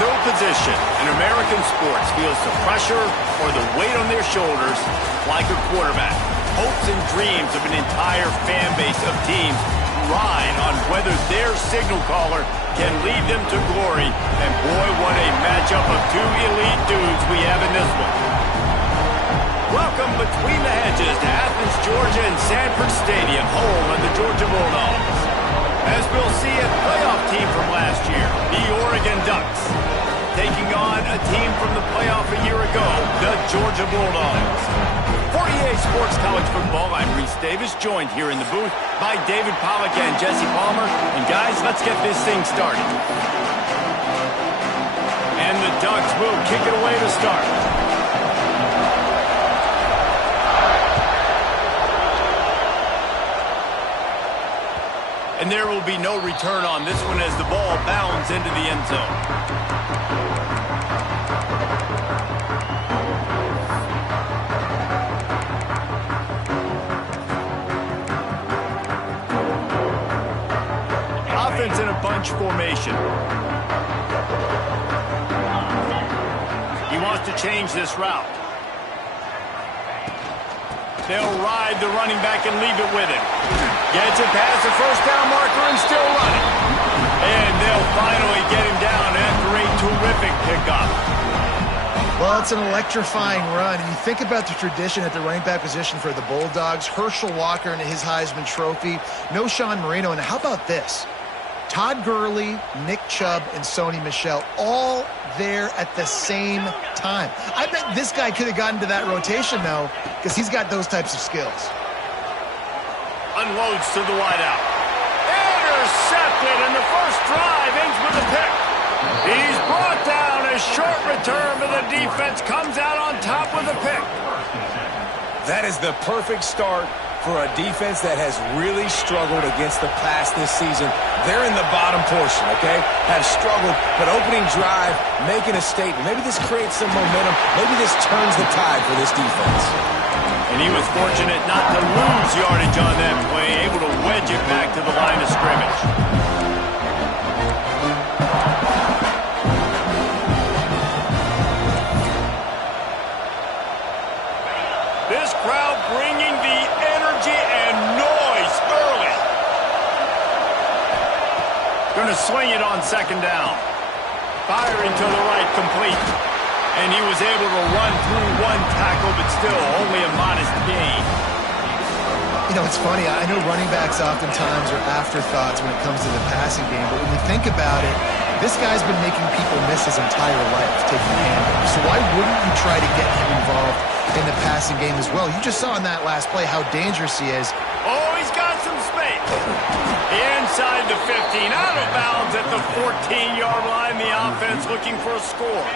no position in American sports feels the pressure or the weight on their shoulders like a quarterback. Hopes and dreams of an entire fan base of teams ride on whether their signal caller can lead them to glory. And boy, what a matchup of two elite dudes we have in this one. Welcome between the hedges to Athens, Georgia and Sanford Stadium, home of the Georgia Bulldogs. As we'll see a playoff team from last year, the Oregon Ducks, taking on a team from the playoff a year ago, the Georgia Bulldogs. 48 Sports College Football, I'm Reese Davis, joined here in the booth by David Pollack and Jesse Palmer. And guys, let's get this thing started. And the Ducks will kick it away to start. And there will be no return on this one as the ball bounds into the end zone. Offense in a bunch formation. He wants to change this route. They'll ride the running back and leave it with him. Gets it past the first down marker and still running. And they'll finally get him down after a terrific pickup. Well, it's an electrifying run. And you think about the tradition at the running back position for the Bulldogs. Herschel Walker and his Heisman Trophy. No Sean Marino. And how about this? Todd Gurley, Nick Chubb, and Sony Michel all there at the same time. I bet this guy could have gotten to that rotation, though, because he's got those types of skills. Unloads to the wideout. Intercepted, and the first drive ends with a pick. He's brought down. A short return, but the defense comes out on top with a pick. That is the perfect start for a defense that has really struggled against the pass this season. They're in the bottom portion, okay? Have struggled, but opening drive, making a statement. Maybe this creates some momentum. Maybe this turns the tide for this defense. And he was fortunate not to lose yardage on that play, able to wedge it back to the line of scrimmage. This crowd bringing the energy and noise early. Going to swing it on second down. Firing to the right, complete. And he was able to run through one tackle, but still only a modest gain. You know, it's funny. I know running backs oftentimes are afterthoughts when it comes to the passing game, but when you think about it, this guy's been making people miss his entire life taking handoffs. So why wouldn't you try to get him involved in the passing game as well? You just saw in that last play how dangerous he is. Oh, he's got some space. Inside the 15, out of bounds at the 14-yard line. The offense looking for a score.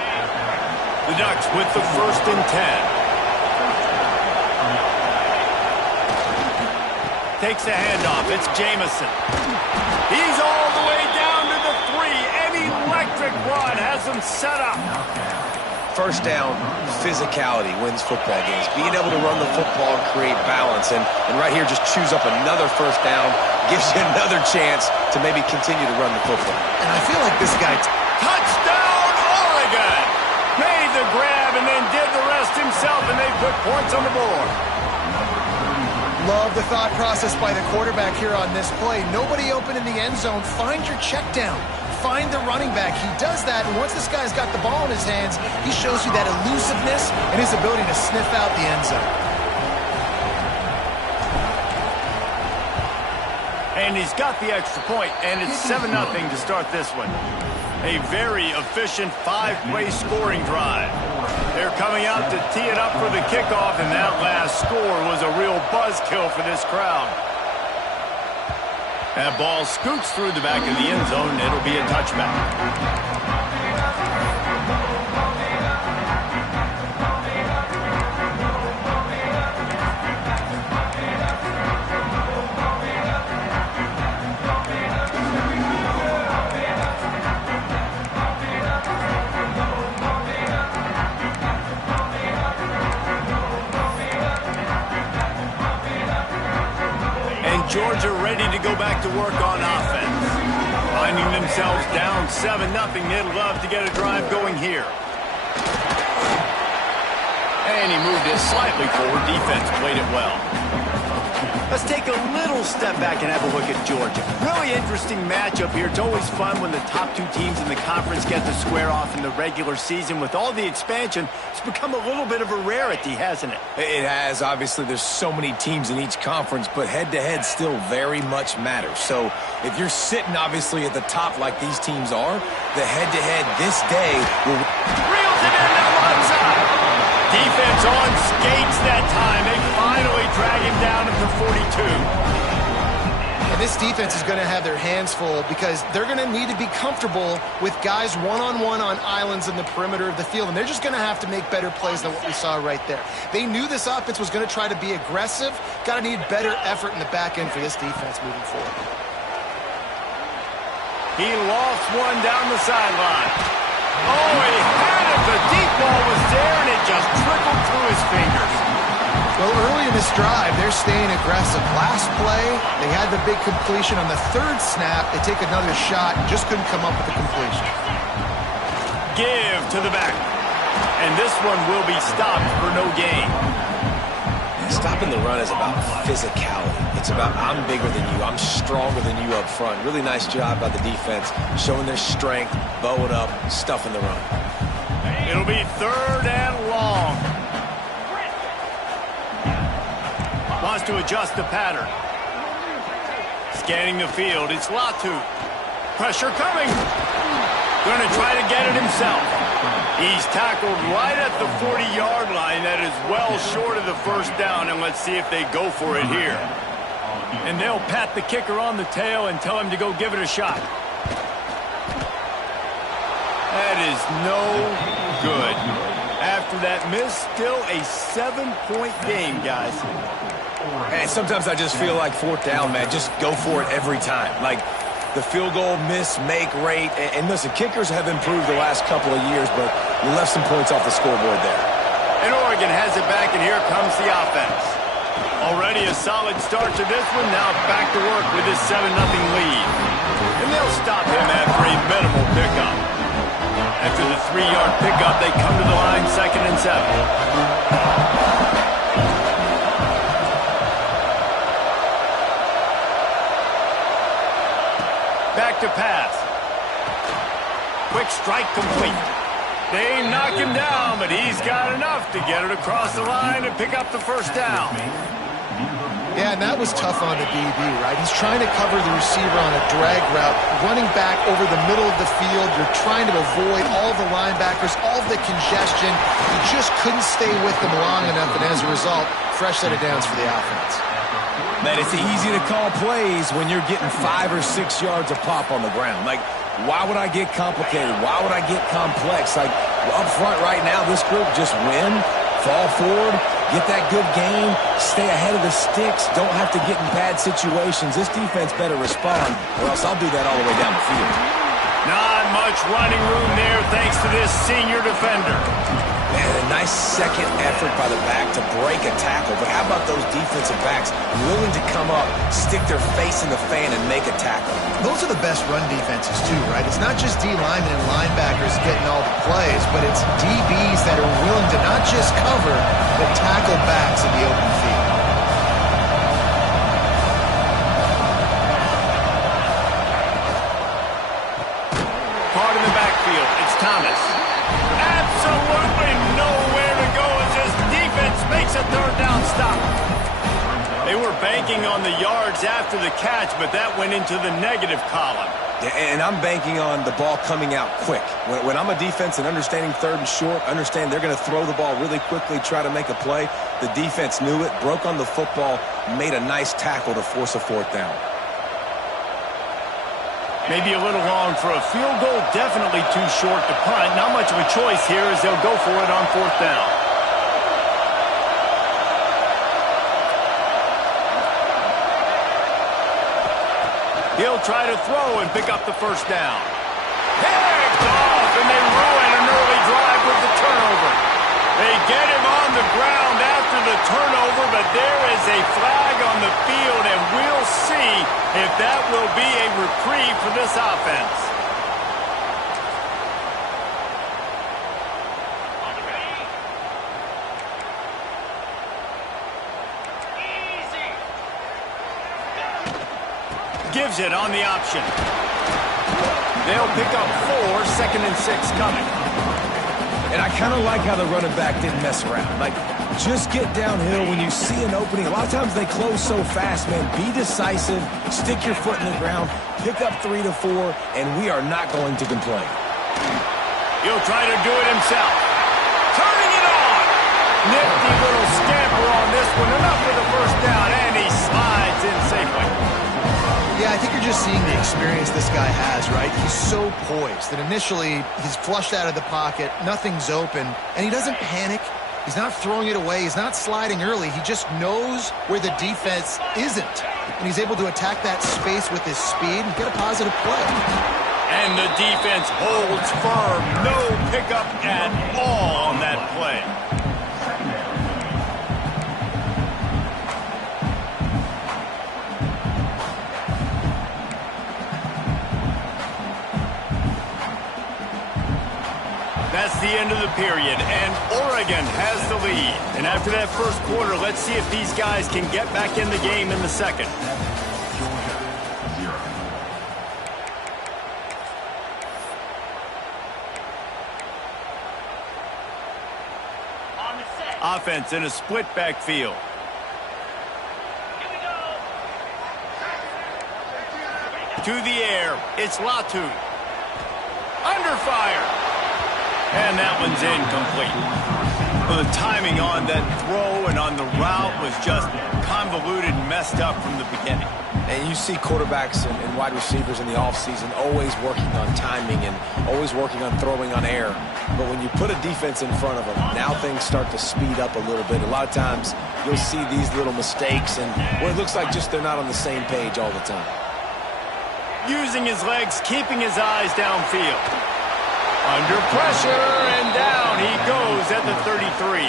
The Ducks with the 1st and 10. Takes a handoff. It's Jamison. He's all the way down to the 3. An electric run has him set up. First down, physicality wins football games. Being able to run the football and create balance. And right here, just choose up another first down. Gives you another chance to maybe continue to run the football. And I feel like this guy... Touchdown, Oregon! Made the grab and then did the rest himself, and they put points on the board. Love the thought process by the quarterback here on this play. Nobody open in the end zone. Find your check down. Find the running back. He does that, and once this guy's got the ball in his hands, he shows you that elusiveness and his ability to sniff out the end zone. And he's got the extra point, and it's 7-0 to start this one. A very efficient 5-play scoring drive. They're coming out to tee it up for the kickoff, and that last score was a real buzzkill for this crowd. That ball scoots through the back of the end zone, and it'll be a touchback. Georgia ready to go back to work on offense. Finding themselves down 7-0, they'd love to get a drive going here. And he moved it slightly forward. Defense played it well. Let's take a little step back and have a look at Georgia. Really interesting matchup here. It's always fun when the top two teams in the conference get to square off in the regular season. With all the expansion, it's become a little bit of a rarity, hasn't it? It has. Obviously, there's so many teams in each conference, but head-to-head still very much matters. So if you're sitting, obviously, at the top like these teams are, the head-to-head this day will... Reels it in down the left side. Defense on skates that time. They finally drag him down at the 42. And this defense is going to have their hands full because they're going to need to be comfortable with guys one-on-one on islands in the perimeter of the field, and they're just going to have to make better plays than what we saw right there. They knew this offense was going to try to be aggressive. Got to need better effort in the back end for this defense moving forward. He lost one down the sideline. Oh, he had it. The deep ball was there, and it just trickled through his fingers. Well, early in this drive, they're staying aggressive. Last play, they had the big completion. On the third snap, they take another shot and just couldn't come up with the completion. Give to the back. And this one will be stopped for no gain. Stopping the run is about physicality. It's about I'm bigger than you. I'm stronger than you up front. Really nice job by the defense, showing their strength, bowing up, stuffing the run. It'll be 3rd and long. Wants to adjust the pattern. Scanning the field. It's Latu. Pressure coming. Going to try to get it himself. He's tackled right at the 40-yard line. That is well short of the first down, and let's see if they go for it here. And they'll pat the kicker on the tail and tell him to go give it a shot. That is no good. After that miss, still a 7-point game, guys. And sometimes I just feel like 4th down, man. Just go for it every time. Like, the field goal miss, make rate. And listen, kickers have improved the last couple of years, but you left some points off the scoreboard there. And Oregon has it back, and here comes the offense. Already a solid start to this one. Now back to work with this 7-0 lead. And they'll stop him after a minimal pickup. After the 3-yard pickup, they come to the line, 2nd and 7. Back to pass. Quick strike complete. They knock him down, but he's got enough to get it across the line and pick up the first down. Yeah, and that was tough on the DB, right? He's trying to cover the receiver on a drag route, running back over the middle of the field. You're trying to avoid all the linebackers, all the congestion. You just couldn't stay with them long enough, and as a result, fresh set of downs for the offense. Man, it's easy to call plays when you're getting 5 or 6 yards of pop on the ground. Like, why would I get complicated? Why would I get complex? Like, up front right now, this group just win, fall forward, get that good game, stay ahead of the sticks, don't have to get in bad situations. This defense better respond, or else I'll do that all the way down the field. Not much running room there thanks to this senior defender. Man, a nice second effort by the back to break a tackle. But how about those defensive backs willing to come up, stick their face in the fan, and make a tackle? Those are the best run defenses, too, right? It's not just D linemen and linebackers getting all the plays, but it's DBs that are willing to not just cover, but tackle backs in the open field. Part of the backfield, it's Thomas. Absolutely nowhere to go as this defense makes a 3rd down stop. They were banking on the yards after the catch, but that went into the negative column. And I'm banking on the ball coming out quick. When I'm a defense and understanding 3rd and short, understand they're going to throw the ball really quickly, try to make a play. The defense knew it, broke on the football, made a nice tackle to force a 4th down. Maybe a little long for a field goal, definitely too short to punt. Not much of a choice here as they'll go for it on 4th down. He'll try to throw and pick up the first down. Picked off, and they ruin an early drive with the turnover. They get him on the ground after the turnover, but there is a flag on the field, and we'll see if that will be a reprieve for this offense. Gives it on the option. They'll pick up 4, 2nd and 6 coming. And I kind of like how the running back didn't mess around. Like, just get downhill when you see an opening. A lot of times they close so fast, man. Be decisive, stick your foot in the ground, pick up 3 to 4, and we are not going to complain. He'll try to do it himself. Turning it on. Nifty little scamper on this one. Enough for the first down, and he slides in safely. Yeah, I think you're just seeing the experience this guy has, right? He's so poised that initially he's flushed out of the pocket, nothing's open, and he doesn't panic. He's not throwing it away. He's not sliding early. He just knows where the defense isn't, and he's able to attack that space with his speed and get a positive play. And the defense holds firm. No pickup at all on that play. That's the end of the period, and Oregon has the lead. And after that first quarter, let's see if these guys can get back in the game in the second. Offense in a split backfield. To the air, it's Latu. Under fire. And that one's incomplete. Well, the timing on that throw and on the route was just convoluted and messed up from the beginning. And you see quarterbacks and wide receivers in the offseason always working on timing and always working on throwing on air. But when you put a defense in front of them, now things start to speed up a little bit. A lot of times you'll see these little mistakes and where it looks like just they're not on the same page all the time. Using his legs, keeping his eyes downfield. Under pressure, and down he goes at the 33.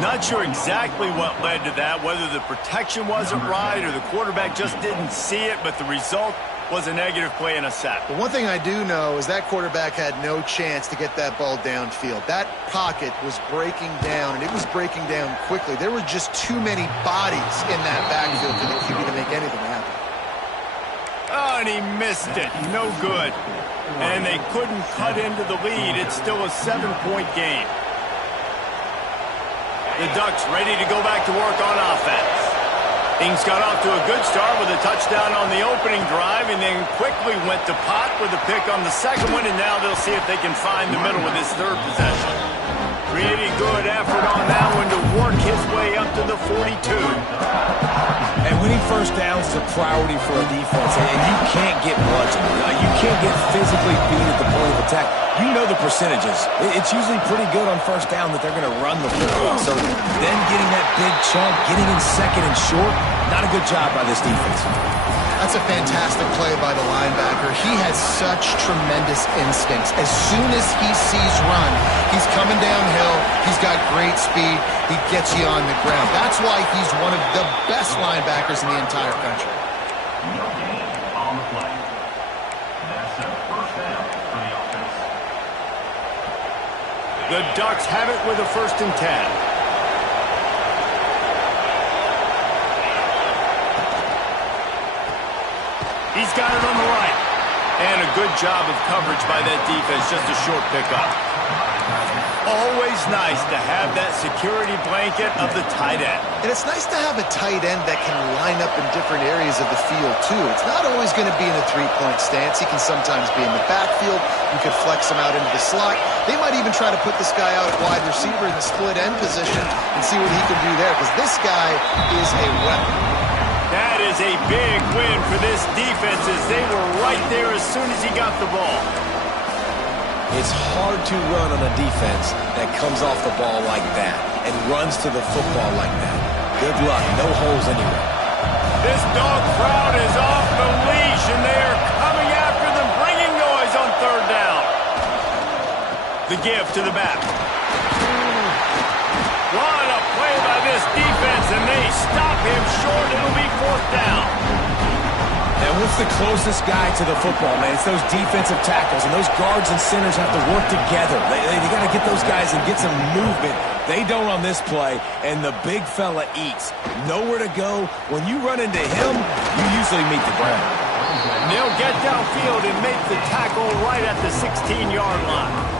Not sure exactly what led to that, whether the protection wasn't right or the quarterback just didn't see it, but the result was a negative play and a sack. But one thing I do know is that quarterback had no chance to get that ball downfield. That pocket was breaking down, and it was breaking down quickly. There were just too many bodies in that backfield for the QB to make anything happen. Oh, and he missed it. No good. And they couldn't cut into the lead. It's still a 7-point game. The Ducks ready to go back to work on offense. Things got off to a good start with a touchdown on the opening drive and then quickly went to Pott with a pick on the second one, and now they'll see if they can find the middle with this third possession. Pretty good effort on that one to work his way up to the 42. And winning first downs is a priority for a defense, and you can't get bludgeoned. You can't get physically beat at the point of attack. You know the percentages. It's usually pretty good on first down that they're going to run the football. So then getting that big chunk, getting in second and short, not a good job by this defense. That's a fantastic play by the linebacker. He has such tremendous instincts. As soon as he sees run, he's coming downhill. He's got great speed. He gets you on the ground. That's why he's one of the best linebackers in the entire country. The Ducks have it with a 1st and 10. He's got it on the right. And a good job of coverage by that defense, just a short pickup. Always nice to have that security blanket of the tight end. And it's nice to have a tight end that can line up in different areas of the field, too. It's not always going to be in a three-point stance. He can sometimes be in the backfield. You could flex him out into the slot. They might even try to put this guy out at wide receiver in the split end position and see what he can do there, because this guy is a weapon. That is a big win for this defense as they were right there as soon as he got the ball. It's hard to run on a defense that comes off the ball like that and runs to the football like that. Good luck. No holes anywhere. This dog crowd is off the leash, and they are coming after them, bringing noise on 3rd down. The give to the back. What a play by this defense, and they stop him short. It'll be 4th down. And what's the closest guy to the football, man? It's those defensive tackles, and those guards and centers have to work together. They got to get those guys and get some movement. They don't on this play, and the big fella eats. Nowhere to go. When you run into him, you usually meet the ground. And they'll get downfield and make the tackle right at the 16-yard line.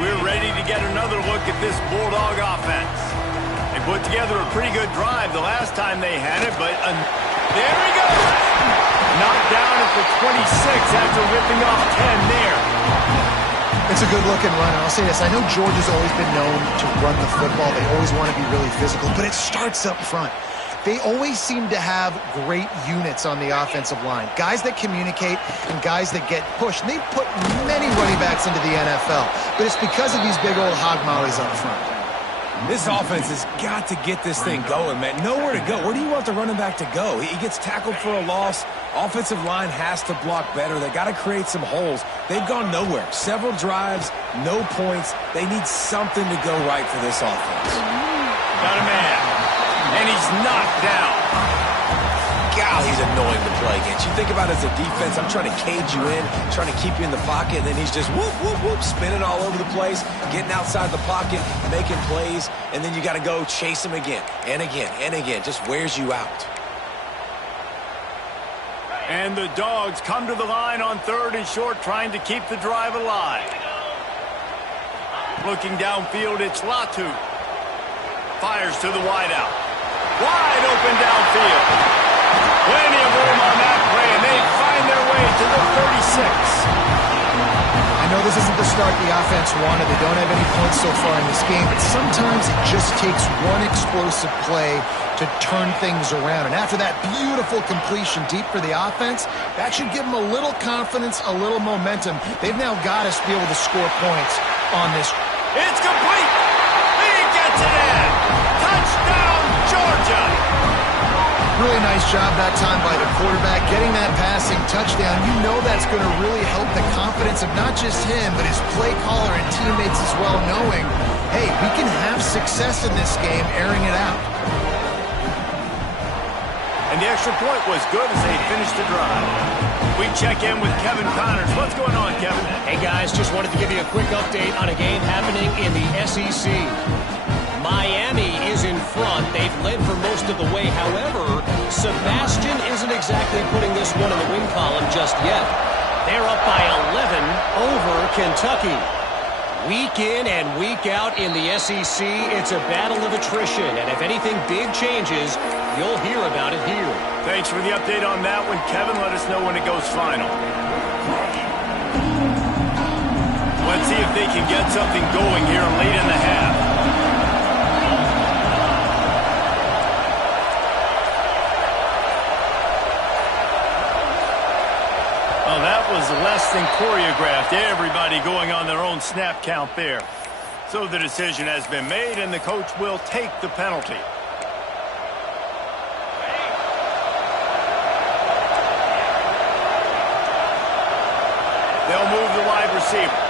We're ready to get another look at this Bulldog offense. They put together a pretty good drive the last time they had it, but there he goes. Knocked down at the 26 after ripping off 10 there. It's a good-looking run, and I'll say this. I know Georgia's always been known to run the football. They always want to be really physical, but it starts up front. They always seem to have great units on the offensive line. Guys that communicate and guys that get pushed. And they've put many running backs into the NFL, but it's because of these big old hog mollies up front. This offense has got to get this thing going, man. Nowhere to go. Where do you want the running back to go? He gets tackled for a loss. Offensive line has to block better. They got to create some holes. They've gone nowhere. Several drives, no points. They need something to go right for this offense. Got a man. And he's knocked down. God, he's annoying to play against. You think about it as a defense, I'm trying to cage you in, trying to keep you in the pocket, and then he's just whoop, whoop, whoop, spinning all over the place, getting outside the pocket, making plays, and then you got to go chase him again and again and again. Just wears you out. And the Dogs come to the line on 3rd and short, trying to keep the drive alive. Looking downfield, it's Latu. Fires to the wideout. Wide open downfield. Plenty of room on that play, and they find their way to the 36. I know this isn't the start the offense wanted. They don't have any points so far in this game, but sometimes it just takes one explosive play to turn things around. And after that beautiful completion deep for the offense, that should give them a little confidence, a little momentum. They've now got to be able to score points on this. It's complete. He gets it in. Touchdown, Georgia. Really nice job that time by the quarterback, getting that passing touchdown. You know that's going to really help the confidence of not just him, but his play caller and teammates as well, knowing, hey, we can have success in this game, airing it out. And the extra point was good as they finished the drive. We check in with Kevin Connors. What's going on, Kevin? Hey, guys, just wanted to give you a quick update on a game happening in the SEC. Miami is in front. They've led for most of the way. However, Sebastian isn't exactly putting this one in the win column just yet. They're up by 11 over Kentucky. Week in and week out in the SEC, it's a battle of attrition. And if anything big changes, you'll hear about it here. Thanks for the update on that one, Kevin. Let us know when it goes final. Let's see if they can get something going here late in the half. Well, that was less than choreographed. Everybody going on their own snap count there. So the decision has been made, and the coach will take the penalty. They'll move the wide receiver.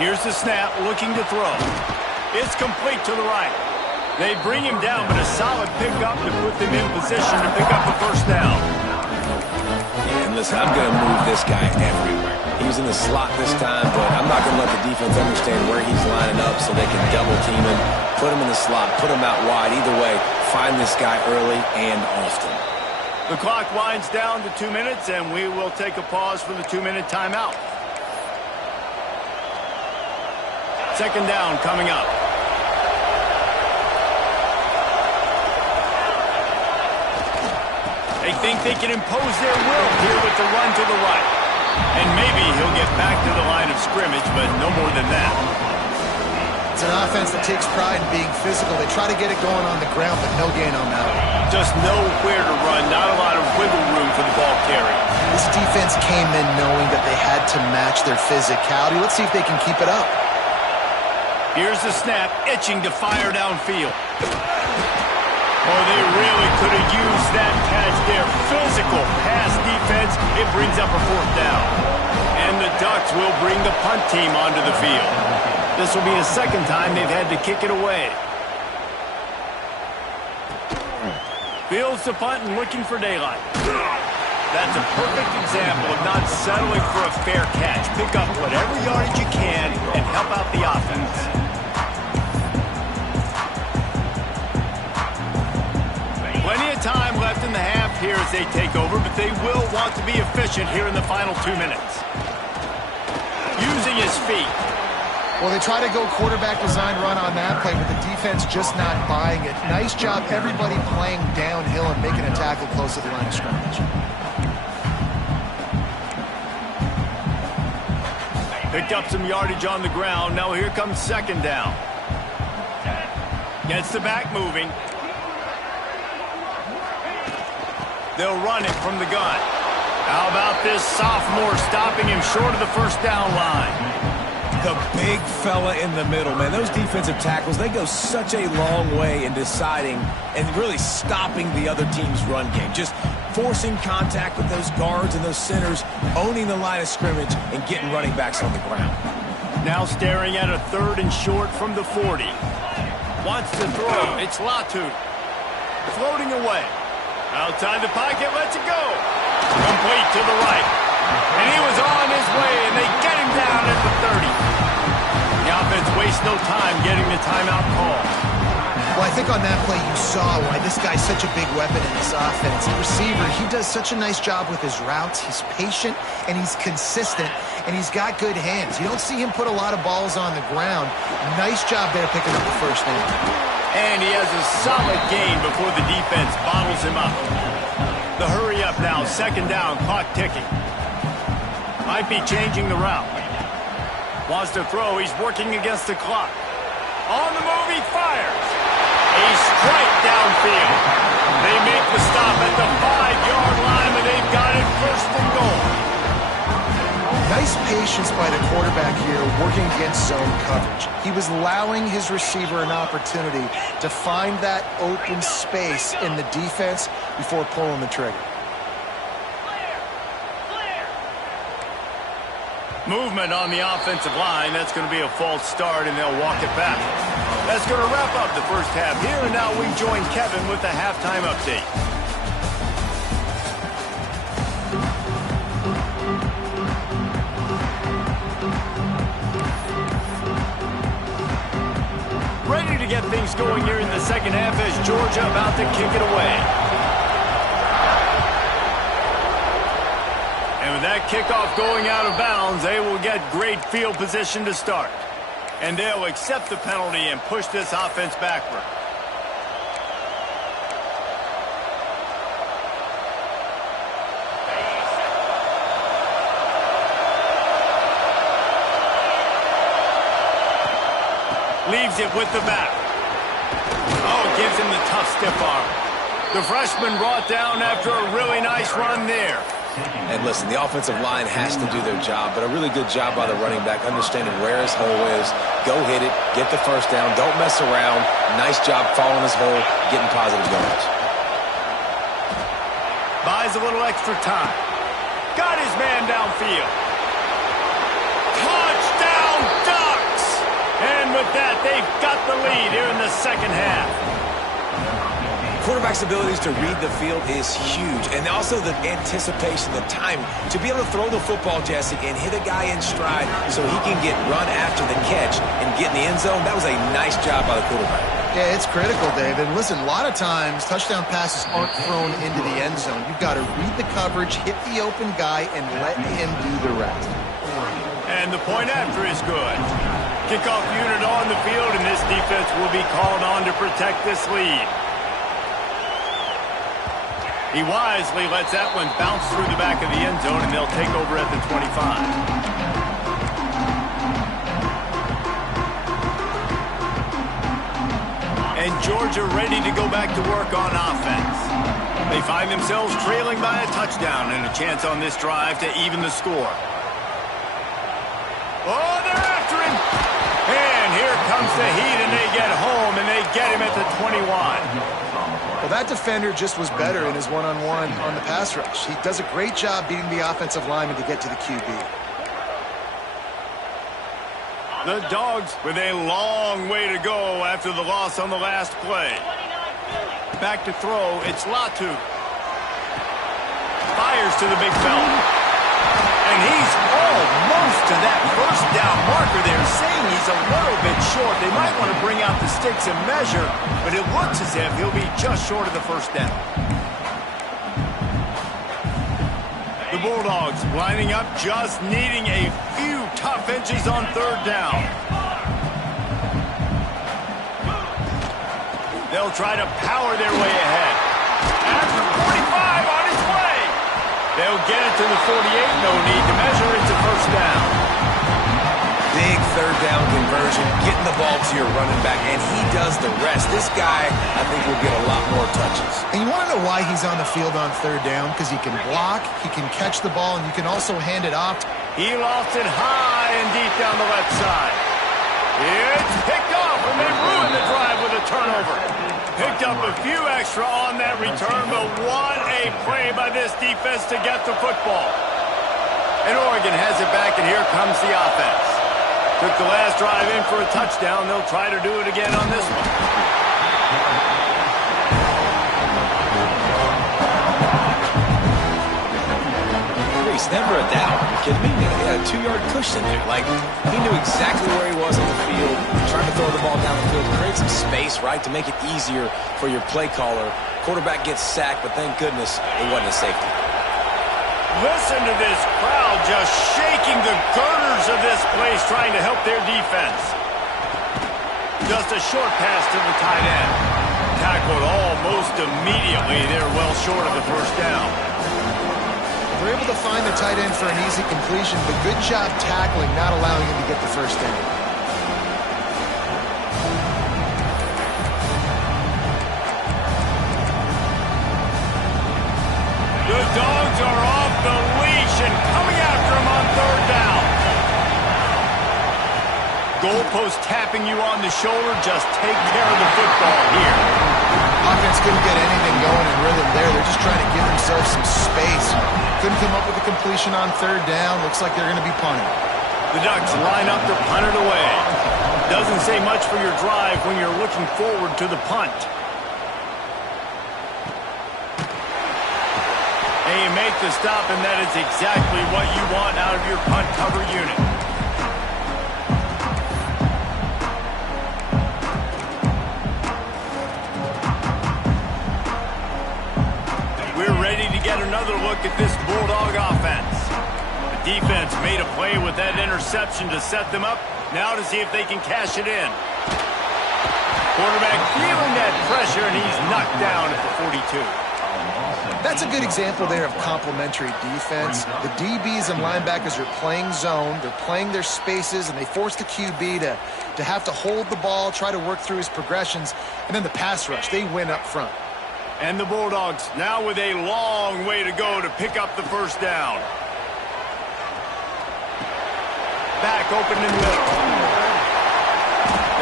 Here's the snap, looking to throw. It's complete to the right. They bring him down, but a solid pickup to put them in position to pick up the first down. And listen, I'm going to move this guy everywhere. He was in the slot this time, but I'm not going to let the defense understand where he's lining up so they can double team him, put him in the slot, put him out wide. Either way, find this guy early and often. The clock winds down to 2 minutes, and we will take a pause for the 2-minute timeout. Second down coming up. They think they can impose their will here with the run to the right. And maybe he'll get back to the line of scrimmage, but no more than that. It's an offense that takes pride in being physical. They try to get it going on the ground, but no gain on that one. Just nowhere to run, not a lot of wiggle room for the ball carrier. This defense came in knowing that they had to match their physicality. Let's see if they can keep it up. Here's the snap, itching to fire downfield. Oh, they really could have used that catch there. Physical pass defense. It brings up a fourth down. And the Ducks will bring the punt team onto the field. This will be the second time they've had to kick it away. Fields the punt and looking for daylight. That's a perfect example of not settling for a fair catch. Pick up whatever yardage you can and help out the offense. Plenty of time left in the half here as they take over, but they will want to be efficient here in the final 2 minutes. Using his feet. Well, they try to go quarterback design run on that play, but the defense just not buying it. Nice job, everybody playing downhill and making a tackle close to the line of scrimmage. Picked up some yardage on the ground. Now here comes second down. Gets the back moving. They'll run it from the gun. How about this sophomore stopping him short of the first down line? The big fella in the middle, man. Those defensive tackles, they go such a long way in deciding and really stopping the other team's run game. Just forcing contact with those guards and those centers, owning the line of scrimmage, and getting running backs on the ground. Now staring at a 3rd and short from the 40. Wants to throw. It's Latu. Floating away. Outside the pocket, lets it go. Complete to the right. And he was on his way, and they get him down at the 30. The offense wastes no time getting the timeout call. Well, I think on that play you saw why this guy's such a big weapon in this offense. The receiver, he does such a nice job with his routes. He's patient, and he's consistent, and he's got good hands. You don't see him put a lot of balls on the ground. Nice job there picking up the first down. And he has a solid gain before the defense bottles him up. The hurry up now, second down, clock ticking. Might be changing the route. Wants to throw. He's working against the clock. On the move, he fires. A strike downfield. They make the stop at the 5-yard line, and they've got it 1st and goal. Nice patience by the quarterback here working against zone coverage. He was allowing his receiver an opportunity to find that open space in the defense before pulling the trigger. Movement on the offensive line. That's going to be a false start, and they'll walk it back. That's going to wrap up the first half here, and now we join Kevin with the halftime update. Ready to get things going here in the second half as Georgia about to kick it away. And with that kickoff going out of bounds, they will get great field position to start. And they'll accept the penalty and push this offense backward. Leaves it with the back. Oh, gives him the tough stiff arm. The freshman brought down after a really nice run there. And listen, the offensive line has to do their job, but a really good job by the running back, understanding where his hole is. Go hit it, get the first down, don't mess around. Nice job following his hole, getting positive yards. Buys a little extra time. Got his man downfield. Touchdown Ducks! And with that, they've got the lead here in the second half. Quarterback's abilities to read the field is huge, and also the anticipation, the time to be able to throw the football, Jesse, and hit a guy in stride so he can get run after the catch and get in the end zone. That was a nice job by the quarterback. Yeah, it's critical, Dave. And listen, a lot of times touchdown passes aren't thrown into the end zone. You've got to read the coverage, hit the open guy, and let him do the rest. And the point after is good. Kickoff unit on the field, and this defense will be called on to protect this lead. He wisely lets that one bounce through the back of the end zone, and they'll take over at the 25. And Georgia ready to go back to work on offense. They find themselves trailing by a touchdown and a chance on this drive to even the score. Oh, they're after him! And here comes the heat, and they get home, and they get him at the 21. Well, that defender just was better in his one-on-one on the pass rush. He does a great job beating the offensive lineman to get to the QB. The Dogs with a long way to go after the loss on the last play. Back to throw, it's Latu. Fires to the big fella. And he's almost to that first down marker there, saying he's a little bit short. They might want to bring out the sticks and measure, but it looks as if he'll be just short of the first down. The Bulldogs lining up, just needing a few tough inches on third down. They'll try to power their way ahead. After 45 on his way. They'll get it to the 48. No need to measure. It's a first down. Big third down conversion, getting the ball to your running back, and he does the rest. This guy, I think, will get a lot more touches. And you want to know why he's on the field on third down? Because he can block, he can catch the ball, and you can also hand it off. He lost it high and deep down the left side. It's picked off, and they ruin the drive with a turnover. Picked up a few extra on that return, but what a play by this defense to get the football. And Oregon has it back, and here comes the offense. Took the last drive in for a touchdown. They'll try to do it again on this one. Reese, never a doubt. Are you kidding me? He had a 2-yard cushion there. Like, he knew exactly where he was on the field, trying to throw the ball down the field, create some space, right, to make it easier for your play caller. Quarterback gets sacked, but thank goodness it wasn't a safety. Listen to this crowd just shaking the girders of this place, trying to help their defense. Just a short pass to the tight end. Tackled almost immediately. They're well short of the first down. They're able to find the tight end for an easy completion, but good job tackling, not allowing him to get the first down. The Dogs are off the leash and coming after him on third down. Goalpost tapping you on the shoulder. Just take care of the football here. Offense couldn't get anything going in rhythm there. They're just trying to give themselves some space. Couldn't come up with a completion on third down. Looks like they're going to be punting. The Ducks line up to punt it away. Doesn't say much for your drive when you're looking forward to the punt. And you make the stop, and that is exactly what you want out of your punt cover unit. We're ready to get another look at this Bulldog offense. The defense made a play with that interception to set them up. Now to see if they can cash it in. Quarterback feeling that pressure, and he's knocked down at the 42. That's a good example there of complementary defense. The DBs and linebackers are playing zone. They're playing their spaces, and they force the QB to have to hold the ball, try to work through his progressions. And then the pass rush, they win up front. And the Bulldogs now with a long way to go to pick up the first down. Back open in the middle.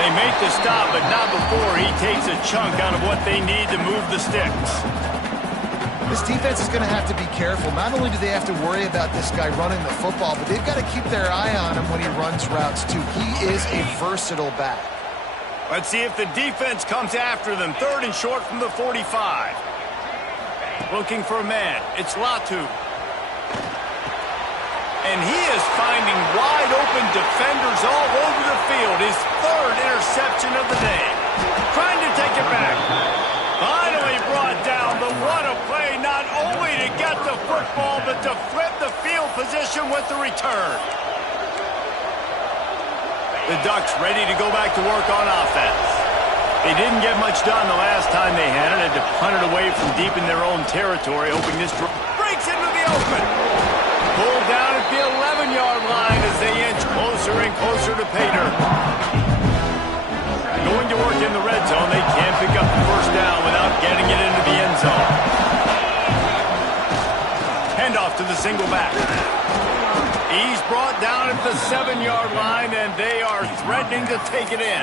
They make the stop, but not before he takes a chunk out of what they need to move the sticks. This defense is going to have to be careful. Not only do they have to worry about this guy running the football, but they've got to keep their eye on him when he runs routes, too. He is a versatile back. Let's see if the defense comes after them. Third and short from the 45. Looking for a man. It's Latu. And he is finding wide open defenders all over the field. His third interception of the day. Trying to take it back. Finally brought down, but what a play, not only to get the football, but to flip the field position with the return. The Ducks ready to go back to work on offense. They didn't get much done the last time they had it. Had to punt it away from deep in their own territory, hoping this breaks into the open. Pulled down at the 11-yard line as they inch closer and closer to pay dirt. Going to work in the red zone. They can't pick up the first down without getting it into the end zone. Handoff to the single back. He's brought down at the 7-yard line, and they are threatening to take it in.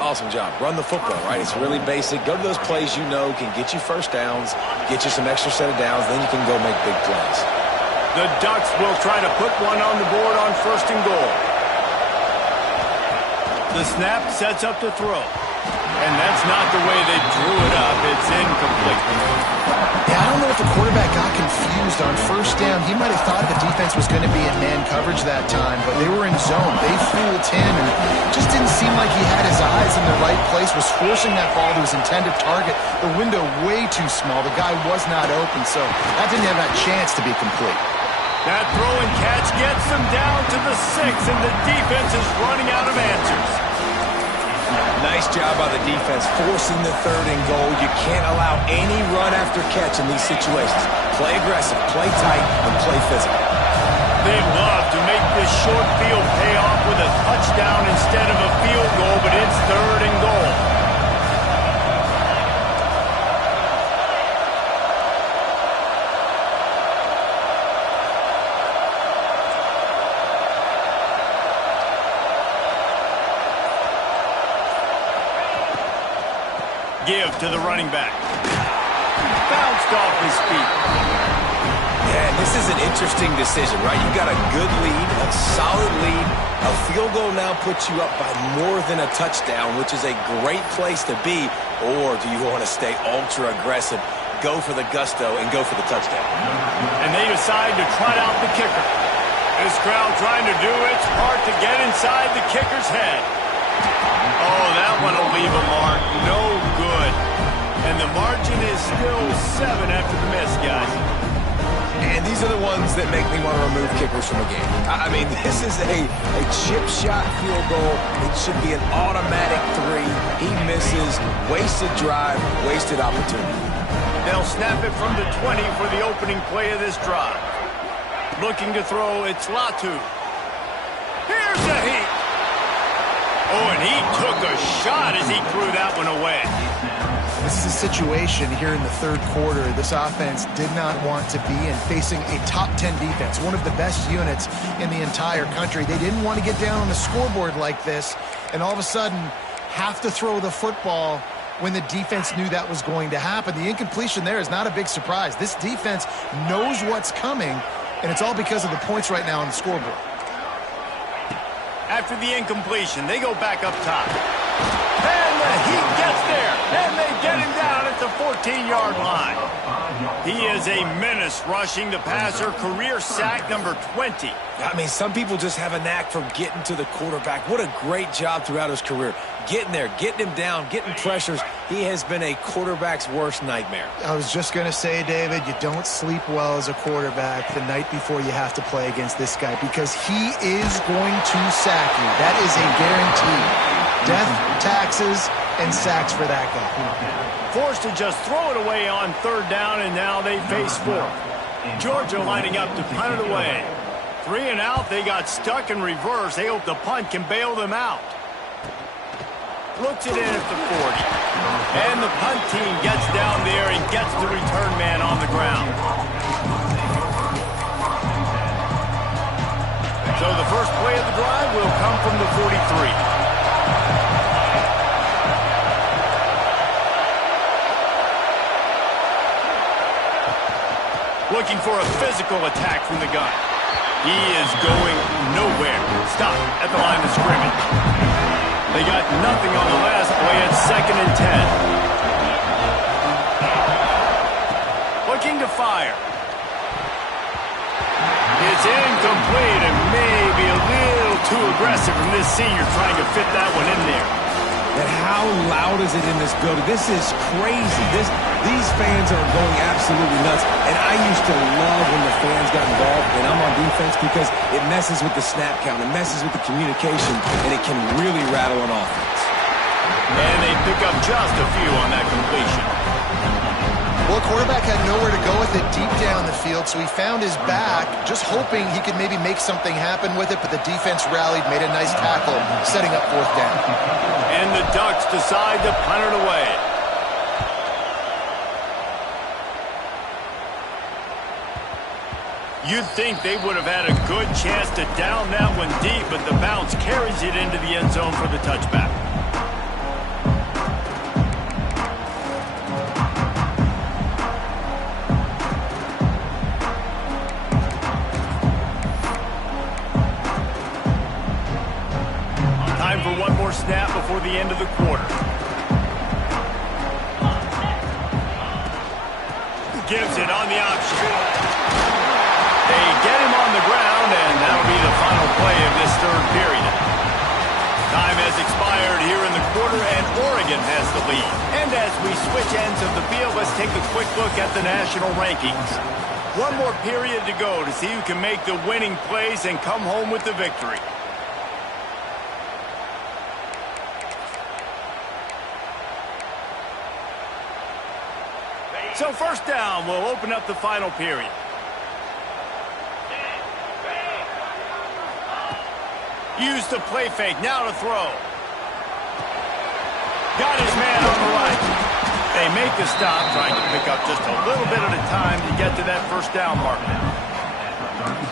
Awesome job. Run the football, right? It's really basic. Go to those plays you know can get you first downs, get you some extra set of downs, then you can go make big plays. The Ducks will try to put one on the board on first and goal. The snap sets up to throw. And that's not the way they drew it up. It's incomplete. Yeah, I don't know if the quarterback got confused on first down. He might have thought the defense was going to be in man coverage that time, but they were in zone. They fooled him, and it just didn't seem like he had his eyes in the right place, was forcing that ball to his intended target. The window way too small. The guy was not open, so that didn't have that chance to be complete. That throw and catch gets them down to the 6, and the defense is running out of answers. Nice job by the defense, forcing the 3rd and goal. You can't allow any run after catch in these situations. Play aggressive, play tight, and play physical. They love to make this short field pay off with a touchdown instead of a field goal, but it's 3rd and goal. Give to the running back. Bounced off his feet. Yeah, this is an interesting decision, right? You got a good lead, a solid lead. A field goal now puts you up by more than a touchdown, which is a great place to be. Or do you want to stay ultra aggressive, go for the gusto, and go for the touchdown? And they decide to trot out the kicker. This crowd trying to do its part to get inside the kicker's head. Oh, that one will leave a mark. No good. And the margin is still 7 after the miss, guys. And these are the ones that make me want to remove kickers from a game. I mean, this is a chip shot field goal. It should be an automatic 3. He misses. Wasted drive, wasted opportunity. They'll snap it from the 20 for the opening play of this drive. Looking to throw, it's Latu. Here's a heat. Oh, and he took a shot as he threw that one away. This is a situation here in the 3rd quarter this offense did not want to be in, facing a top 10 defense, one of the best units in the entire country. They didn't want to get down on the scoreboard like this, and all of a sudden have to throw the football when the defense knew that was going to happen. The incompletion there is not a big surprise. This defense knows what's coming, and it's all because of the points right now on the scoreboard. After the incompletion, they go back up top. And the Heat gets there, and they get him down at the 14-yard line. He is a menace rushing the passer, career sack number 20. I mean, some people just have a knack for getting to the quarterback. What a great job throughout his career. Getting there, getting him down, getting pressures. He has been a quarterback's worst nightmare. I was just going to say, David, you don't sleep well as a quarterback the night before you have to play against this guy because he is going to sack you. That is a guarantee. Death, taxes, and sacks for that guy. Forced to just throw it away on 3rd down, and now they face 4th. Georgia lining up to punt it away. 3 and out, they got stuck in reverse. They hope the punt can bail them out. Looks it in at the 40. And the punt team gets down there and gets the return man on the ground. So the first play of the drive will come from the 43. Looking for a physical attack from the gun. He is going nowhere. Stop at the line of scrimmage. They got nothing on the last play at 2nd and 10. Looking to fire. It's incomplete and maybe a little too aggressive from this senior trying to fit that one in there. And how loud is it in this building? This is crazy. These fans are going absolutely nuts. And I used to love when the fans got involved and I'm on defense because it messes with the snap count. It messes with the communication, and it can really rattle an offense. And they pick up just a few on that completion. Well, quarterback had nowhere to go with it deep down the field, so he found his back, just hoping he could maybe make something happen with it, but the defense rallied, made a nice tackle, setting up 4th down. And the Ducks decide to punt it away. You'd think they would have had a good chance to down that one deep, but the bounce carries it into the end zone for the touchback. Time for one more snap before the end of the quarter. Gives it on the option. They get him on the ground, and that'll be the final play of this third period. Time has expired here in the quarter, and Oregon has the lead. And as we switch ends of the field, let's take a quick look at the national rankings. One more period to go to see who can make the winning plays and come home with the victory. So first down, we'll open up the final period. Use the play fake, now to throw. Got his man on the right. They make the stop, trying to pick up just a little bit at a time to get to that first down mark.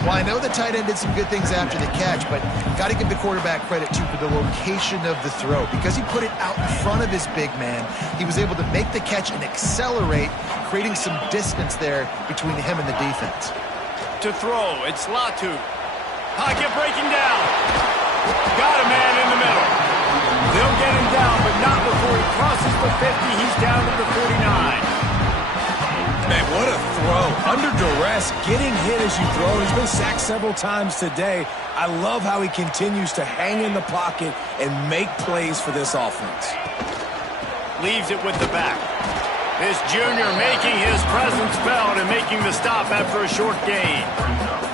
Well, I know the tight end did some good things after the catch, but got to give the quarterback credit, too, for the location of the throw. Because he put it out in front of his big man, he was able to make the catch and accelerate, creating some distance there between him and the defense. To throw, it's Latu. Pocket breaking down. Got a man in the middle. They'll get him down, but not before he crosses the 50. He's down to the 49. Man, what a throw. Under duress, getting hit as you throw. He's been sacked several times today. I love how he continues to hang in the pocket and make plays for this offense. Leaves it with the back. This junior making his presence felt and making the stop after a short gain.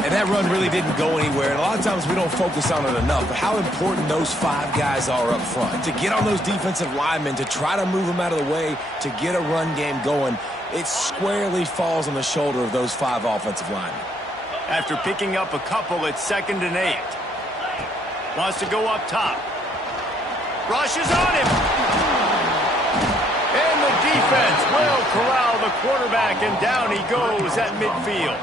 And that run really didn't go anywhere, and a lot of times we don't focus on it enough, but how important those five guys are up front. To get on those defensive linemen, to try to move them out of the way, to get a run game going, it squarely falls on the shoulder of those five offensive linemen. After picking up a couple, it's 2nd and 8. Wants to go up top. Rushes on him. And the defense will corral the quarterback, and down he goes at midfield.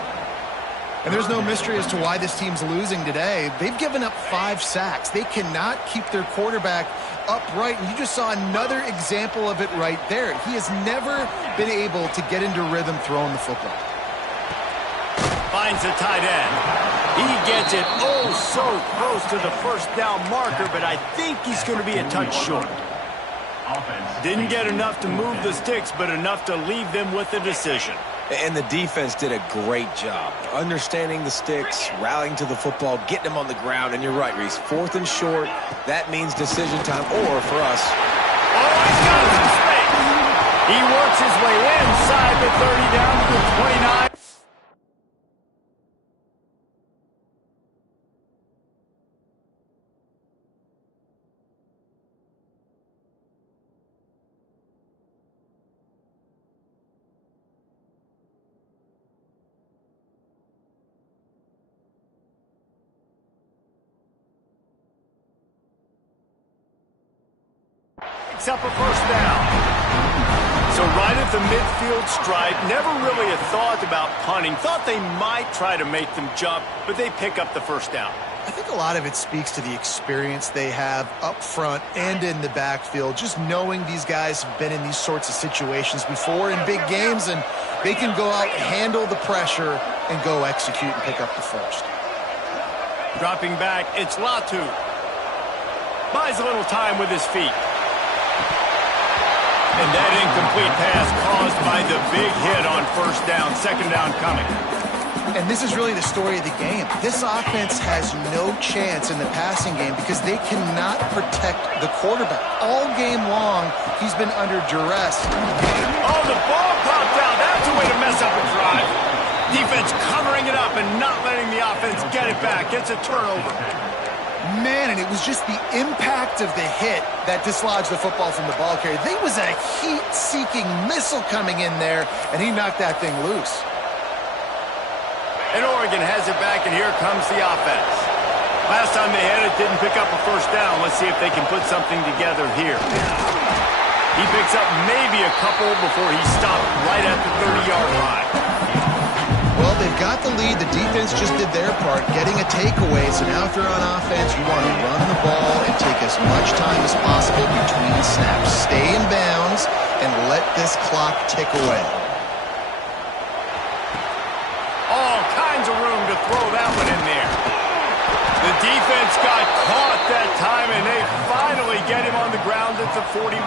And there's no mystery as to why this team's losing today. They've given up 5 sacks. They cannot keep their quarterback upright, and you just saw another example of it right there. He has never been able to get into rhythm throwing the football. Finds the tight end. He gets it oh so close to the first down marker, but I think he's going to be a touch short. Didn't get enough to move the sticks, but enough to leave them with the decision. And the defense did a great job understanding the sticks, rallying to the football, getting them on the ground. And you're right, Reese, 4th and short, that means decision time, or for us. Oh, he's got some space. He works his way inside the 30 down to the 29. Up a first down. So right at the midfield stripe, never really a thought about punting. Thought they might try to make them jump, but they pick up the first down. I think a lot of it speaks to the experience they have up front and in the backfield. Just knowing these guys have been in these sorts of situations before in big games, and they can go out, handle the pressure, and go execute and pick up the first. Dropping back, it's Latu. Buys a little time with his feet. And that incomplete pass caused by the big hit on first down, 2nd down coming. And this is really the story of the game. This offense has no chance in the passing game because they cannot protect the quarterback. All game long, he's been under duress. Oh, the ball popped out. That's a way to mess up a drive. Defense covering it up and not letting the offense get it back. It's a turnover. Man, and it was just the impact of the hit that dislodged the football from the ball carrier. There was a heat-seeking missile coming in there, and he knocked that thing loose. And Oregon has it back, and here comes the offense. Last time they had it, didn't pick up a first down. Let's see if they can put something together here. He picks up maybe a couple before he stopped right at the 30-yard line. Well, they've got the lead. The defense just did their part, getting a takeaway. So now if you're on offense, you want to run the ball and take as much time as possible between snaps. Stay in bounds and let this clock tick away. All kinds of room to throw that one in there. The defense got caught that time, and they get him on the ground at the 41.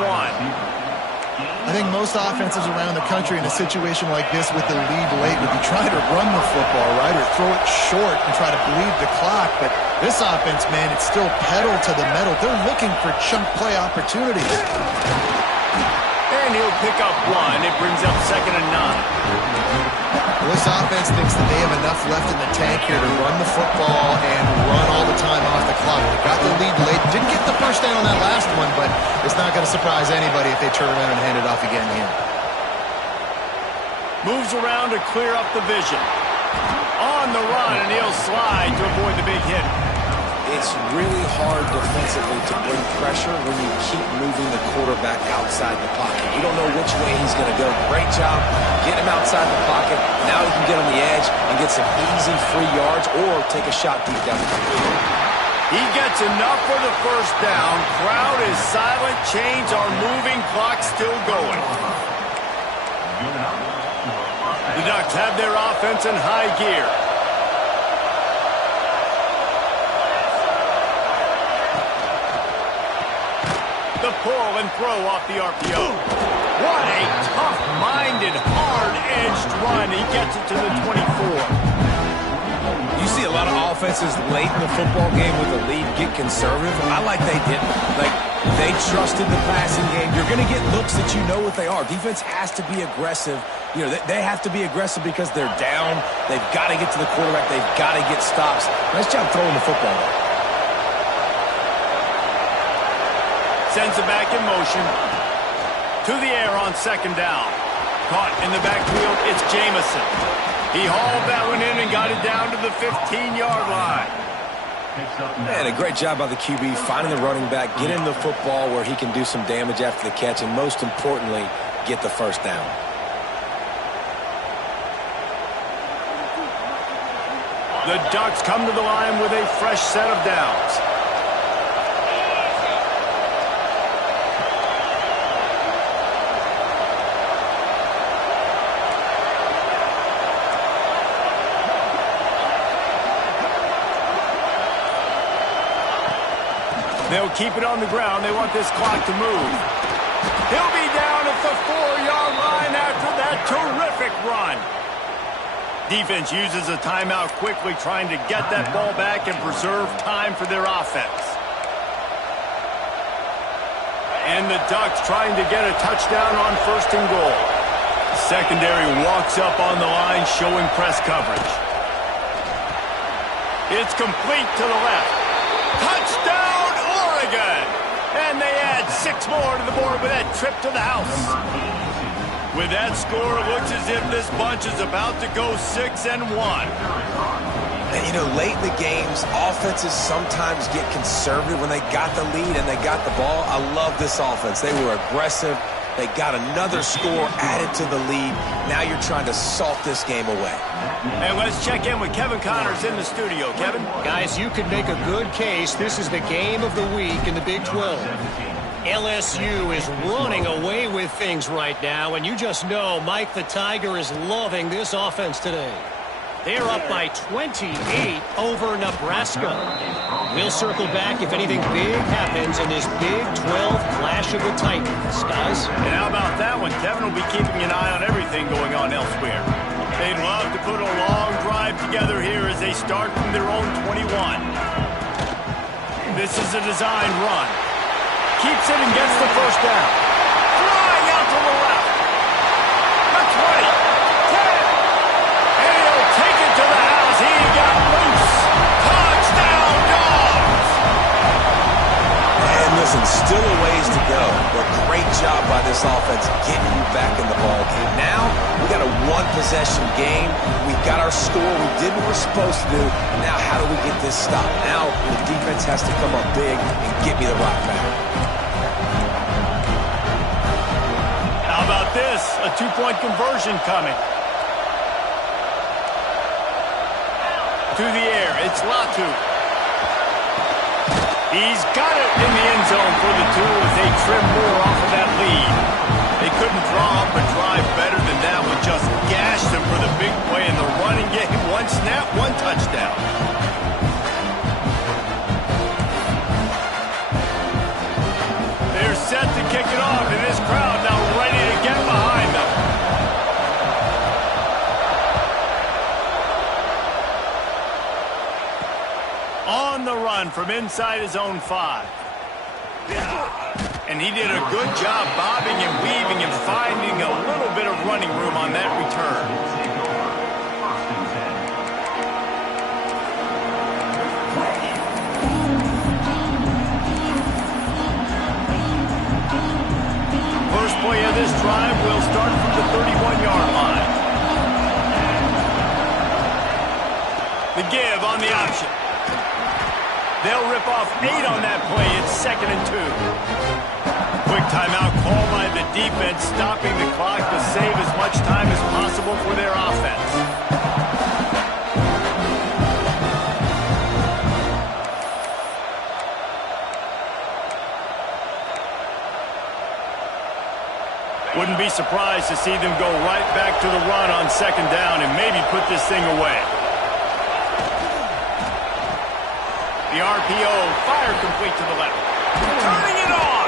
I think most offenses around the country in a situation like this with the lead late would be trying to run the football, right, or throw it short and try to bleed the clock. But this offense, man, it's still pedal to the metal. They're looking for chunk play opportunities. And he'll pick up one. It brings up 2nd and 9. Well, this offense thinks that they have enough left in the tank here to run the football and run all the time off the clock. They got the lead late. Didn't get the first down on that last one, but it's not going to surprise anybody if they turn around and hand it off again here. Moves around to clear up the vision. On the run, and he'll slide to avoid the big hit. It's really hard defensively to bring pressure when you keep moving the quarterback outside the pocket. You don't know which way he's going to go. Great job getting him outside the pocket. Now he can get on the edge and get some easy free yards or take a shot deep down the field. He gets enough for the first down. Crowd is silent. Chains are moving. Clock still going. The Ducks have their offense in high gear. The pull and throw off the RPO. What a tough-minded, hard-edged run. He gets it to the 24. You see a lot of offenses late in the football game with the lead get conservative. I like they didn't. Like, they trusted the passing game. You're going to get looks that you know what they are. Defense has to be aggressive. You know, they have to be aggressive because they're down. They've got to get to the quarterback. They've got to get stops. Nice job throwing the football there. Sends it back in motion. To the air on 2nd down. Caught in the backfield, it's Jamison. He hauled that one in and got it down to the 15-yard line. Man, a great job by the QB finding the running back, getting the football where he can do some damage after the catch, and most importantly, get the first down. The Ducks come to the line with a fresh set of downs. They'll keep it on the ground. They want this clock to move. He'll be down at the 4-yard line after that terrific run. Defense uses a timeout quickly, trying to get that ball back and preserve time for their offense. And the Ducks trying to get a touchdown on 1st and goal. Secondary walks up on the line, showing press coverage. It's complete to the left. Touchdown, Oregon! And they add 6 more to the board with that trip to the house. With that score, it looks as if this bunch is about to go 6-1. And, you know, late in the games, offenses sometimes get conservative when they got the lead and they got the ball. I love this offense. They were aggressive. They got another score added to the lead. Now you're trying to salt this game away. And let's check in with Kevin Connors in the studio. Kevin? Guys, you could make a good case. This is the game of the week in the Big 12. LSU is running away with things right now, and you just know Mike the Tiger is loving this offense today. They're up by 28 over Nebraska. We'll circle back if anything big happens in this Big 12 Clash of the Titans. Guys? And how about that one? Kevin will be keeping an eye on everything going on elsewhere. They'd love to put a long drive together here as they start from their own 21. This is a designed run. Keeps it and gets the first down. Flying out to the left. The 20. 10. And he'll take it to the house. He got loose. Touchdown, Dogs. And listen, still a ways to go, but great job by this offense getting you back in the ball game. Now, we got a one-possession game. We've got our score. We did what we're supposed to do. Now, how do we get this stopped? Now, the defense has to come up big and get me the rock back. How about this? A 2-point conversion coming. To the air, it's Latu. He's got it in the end zone for the 2 as they trim more off of that lead. They couldn't draw up a drive better than that one. Just gashed them for the big play in the running game. 1 snap, 1 touchdown. run from inside his own 5. And he did a good job bobbing and weaving and finding a little bit of running room on that return. First play of this drive will start from the 31-yard line. The give on the option. They'll rip off 8 on that play. It's 2nd and 2. Quick timeout call by the defense, stopping the clock to save as much time as possible for their offense. Wouldn't be surprised to see them go right back to the run on 2nd down and maybe put this thing away. The RPO, fire complete to the left. Turning it on!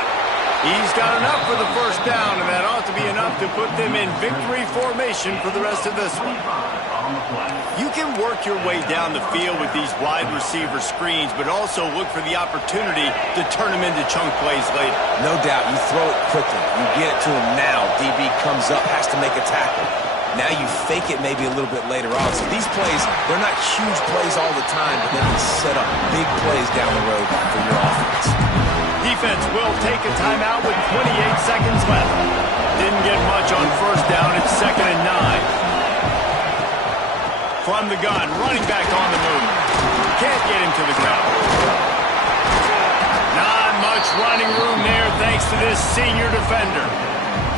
He's got enough for the first down, and that ought to be enough to put them in victory formation for the rest of this one. You can work your way down the field with these wide receiver screens, but also look for the opportunity to turn them into chunk plays later. No doubt, you throw it quickly. You get it to him now. DB comes up, has to make a tackle. Now you fake it maybe a little bit later on. So these plays, they're not huge plays all the time, but they can set up big plays down the road for your offense. Defense will take a timeout with 28 seconds left. Didn't get much on first down. It's 2nd and 9. From the gun, running back on the move. Can't get him to the ground. Not much running room there thanks to this senior defender.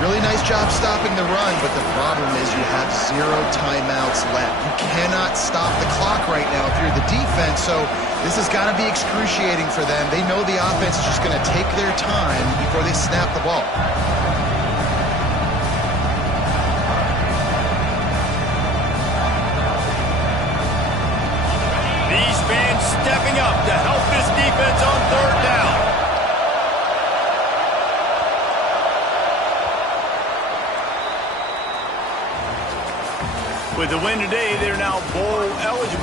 Really nice job stopping the run, but the problem is you have 0 timeouts left. You cannot stop the clock right now if you're the defense, so this has got to be excruciating for them. They know the offense is just going to take their time before they snap the ball. These fans stepping up to help this defense on 3rd down. With the win today, they're now bowl eligible.